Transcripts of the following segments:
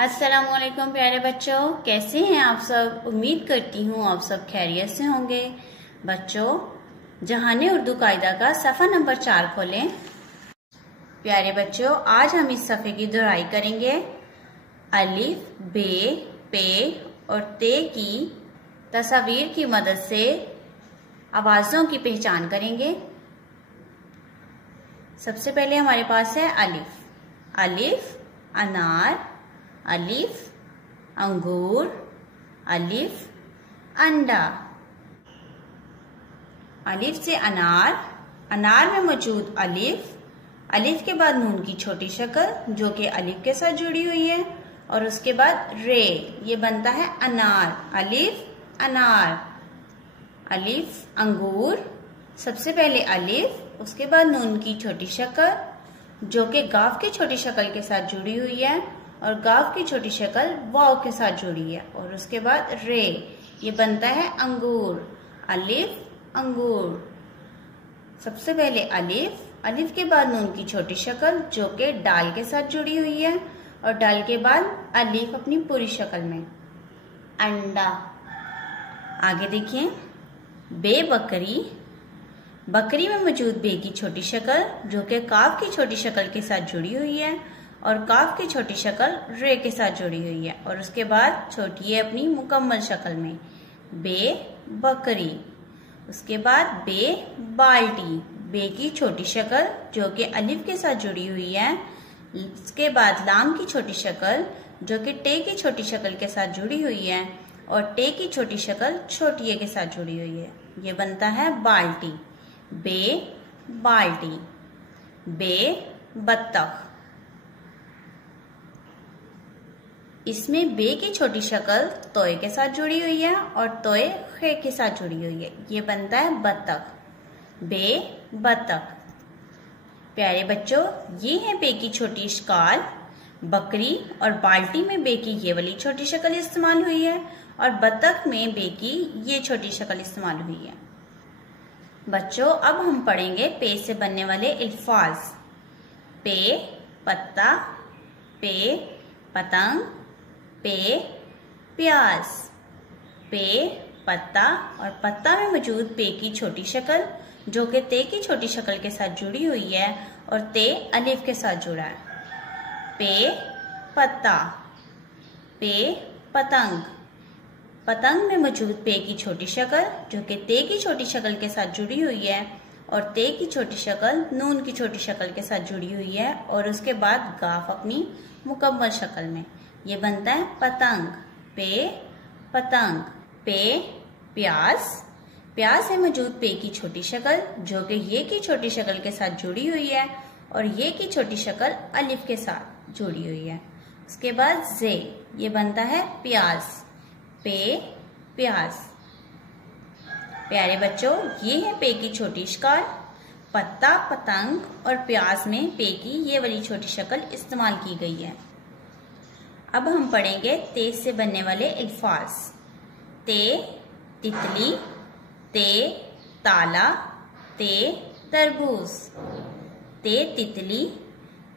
अस्सलामुअलैकुम प्यारे बच्चों, कैसे हैं आप सब। उम्मीद करती हूँ आप सब खैरियत से होंगे। बच्चों, जहाने उर्दू कायदा का सफ़ा नंबर 4 खोलें। प्यारे बच्चों, आज हम इस सफ़े की दोहराई करेंगे। अलिफ, बे, पे और ते की तस्वीर की मदद से आवाज़ों की पहचान करेंगे। सबसे पहले हमारे पास है अलिफ। अलिफ अनार, अलिफ अंगूर, अलिफ अंडा। अलिफ से अनार, अनार में मौजूद अलिफ, अलिफ के बाद नून की छोटी शक्ल जो कि अलिफ के साथ जुड़ी हुई है, और उसके बाद रे, ये बनता है अनार। अलिफ अनार। अलिफ अंगूर, सबसे पहले अलिफ, उसके बाद नून की छोटी शक्ल जो कि गाफ की छोटी शक्ल के साथ जुड़ी हुई है, और गाफ की छोटी शक्ल वाव के साथ जुड़ी है, और उसके बाद रे, ये बनता है अंगूर। अलिफ अंगूर। सबसे पहले अलिफ, अलिफ के बाद नून की छोटी शक्ल जो कि डाल के साथ जुड़ी हुई है, और डाल के बाद अलिफ अपनी पूरी शक्ल में अंडा। आगे देखिए, बे बकरी, बकरी में मौजूद बे की छोटी शक्ल जो कि काफ की छोटी शक्ल के साथ जुड़ी हुई है, और काफ की छोटी शक्ल रे के साथ जुड़ी हुई है, और उसके बाद छोटी है अपनी मुकम्मल शक्ल में बे बकरी। उसके बाद बे बाल्टी, बे की छोटी शक्ल जो कि अलिफ के साथ जुड़ी हुई है। उसके बाद लाम की छोटी शक्ल जो कि टे की छोटी शक्ल के साथ जुड़ी हुई है, और टे की छोटी शक्ल छोटी ए के साथ जुड़ी हुई है, ये बनता है बाल्टी। बे बाल्टी। बे बत्तख, इसमें बे की छोटी शक्ल तोय के साथ जुड़ी हुई है, और तोय खे के साथ जुड़ी हुई है, ये बनता है बत्तख। बे बत्तख। प्यारे बच्चों, ये है बे की छोटी शक्ल। बकरी और बाल्टी में बे की ये वाली छोटी शक्ल इस्तेमाल हुई है, और बत्तख में बे की ये छोटी शक्ल इस्तेमाल हुई है। बच्चों, अब हम पढ़ेंगे पे से बनने वाले अल्फाज। पे पत्ता, पे पतंग, पे प्याज। पे पत्ता, और पत्ता में मौजूद पे की छोटी शक्ल जो कि ते की छोटी शक्ल के साथ जुड़ी हुई है, और ते अलिफ के साथ जुड़ा है। पे पत्ता। पे पतंग, पतंग में मौजूद पे की छोटी शक्ल जो कि ते की छोटी शक्ल के साथ जुड़ी हुई है, और ते की छोटी शक्ल नून की छोटी शक्ल के साथ जुड़ी हुई है, और उसके बाद गाफ अपनी मुकम्मल शक्ल में, ये बनता है पतंग। पे पतंग। पे प्याज, प्याज में मौजूद पे की छोटी शक्ल जो कि ये की छोटी शक्ल के साथ जुड़ी हुई है, और ये की छोटी शक्ल अलिफ के साथ जुड़ी हुई है। उसके बाद जे, ये बनता है प्याज। पे प्याज। प्यारे बच्चों, ये है पे की छोटी शक्ल। पत्ता, पतंग और प्याज में पे की ये वाली छोटी शक्ल इस्तेमाल की गई है। अब हम पढ़ेंगे ते से बनने वाले अल्फाज। ते तितली, ते ताला, ते तरबूज। ते तितली,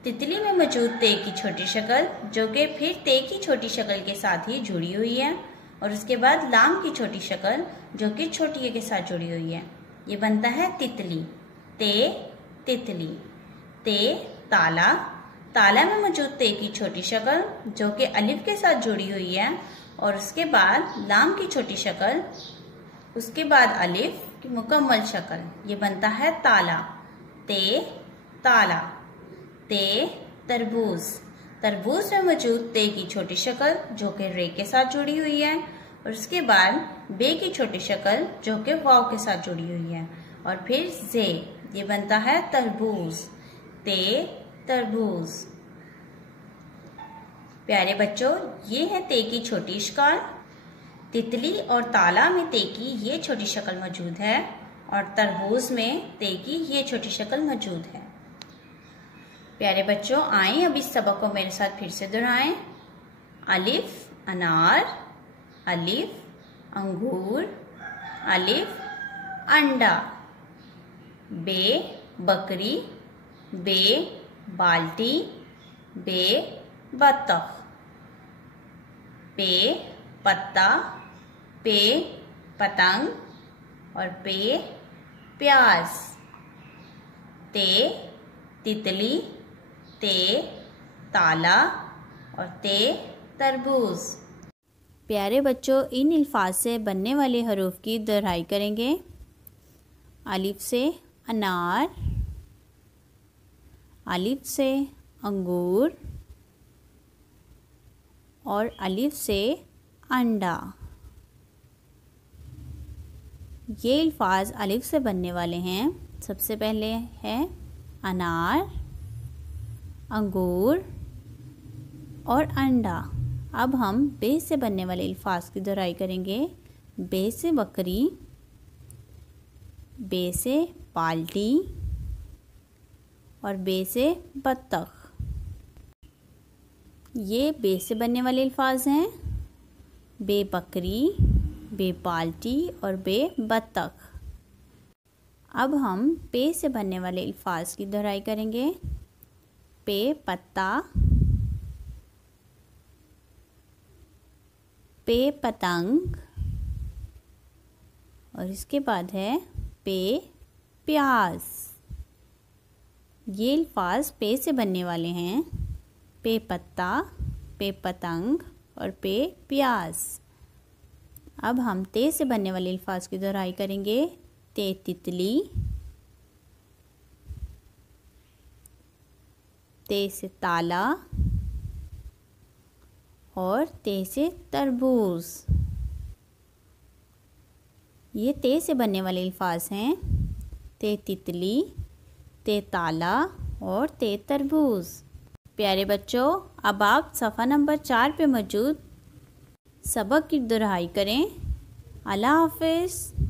तितली में मौजूद ते की छोटी शक्ल जो कि फिर ते की छोटी शक्ल के साथ ही जुड़ी हुई है, और उसके बाद लाम की छोटी शक्ल जो कि छोटी ए के साथ जुड़ी हुई है, ये बनता है तितली। ते तितली। ते ताला, ताला में मौजूद ते की छोटी शक्ल जो कि अलिफ के साथ जुड़ी हुई है, और उसके बाद लाम की छोटी शक्ल, उसके बाद अलिफ की मुकम्मल शक्ल, ये बनता है ताला। ते ताला। ते तरबूज, तरबूज में मौजूद ते की छोटी शक्ल जो कि रे के साथ जुड़ी हुई है, और उसके बाद बे की छोटी शक्ल जो कि वाव के साथ जुड़ी हुई है, और फिर जे, ये बनता है तरबूज। ते तरबूज। प्यारे बच्चों, ये है ते की छोटी शक्ल। तितली और ताला में ते की ये छोटी शक्ल मौजूद है, और तरबूज में ते की ये छोटी शक्ल मौजूद है। प्यारे बच्चों, आए अब इस सबक को मेरे साथ फिर से दोहराएं। अलिफ अनार, अलिफ अंगूर, अलिफ अंडा। बे बकरी, बे बाल्टी, बे बत्तख। पे पत्ता, पे पतंग और पे प्याज। ते तितली, ते ताला और ते तरबूज। प्यारे बच्चों, इन अल्फाज से बनने वाले हरूफ की दोहराई करेंगे। अलिफ से अनार, अलिफ से अंगूर और अलिफ से अंडा। ये अल्फाज अलिफ से बनने वाले हैं। सबसे पहले है अनार, अंगूर और अंडा। अब हम बे से बनने वाले अल्फाज की दोहराई करेंगे। बे से बकरी, बे से बाल्टी और बे से बत्तख। ये बे से बनने वाले अल्फाज हैं। बे बकरी, बे बाल्टी और बे बत्तख। अब हम पे से बनने वाले अल्फाज की दोहराई करेंगे। पे पत्ता, पे पतंग और इसके बाद है पे प्याज। ये अल्फाज पे से बनने वाले हैं। पे पत्ता, पे पतंग और पे प्याज। अब हम ते से बनने वाले अल्फाज की दोहराई करेंगे। ते तितली, ते से ताला और ते से तरबूज। ये ते से बनने वाले अल्फाज हैं। ते तितली, ते ताला और ते तरबूज। प्यारे बच्चों, अब आप सफ़ा नंबर 4 पे मौजूद सबक की दोहराई करें। अल्लाह हाफ़िज़।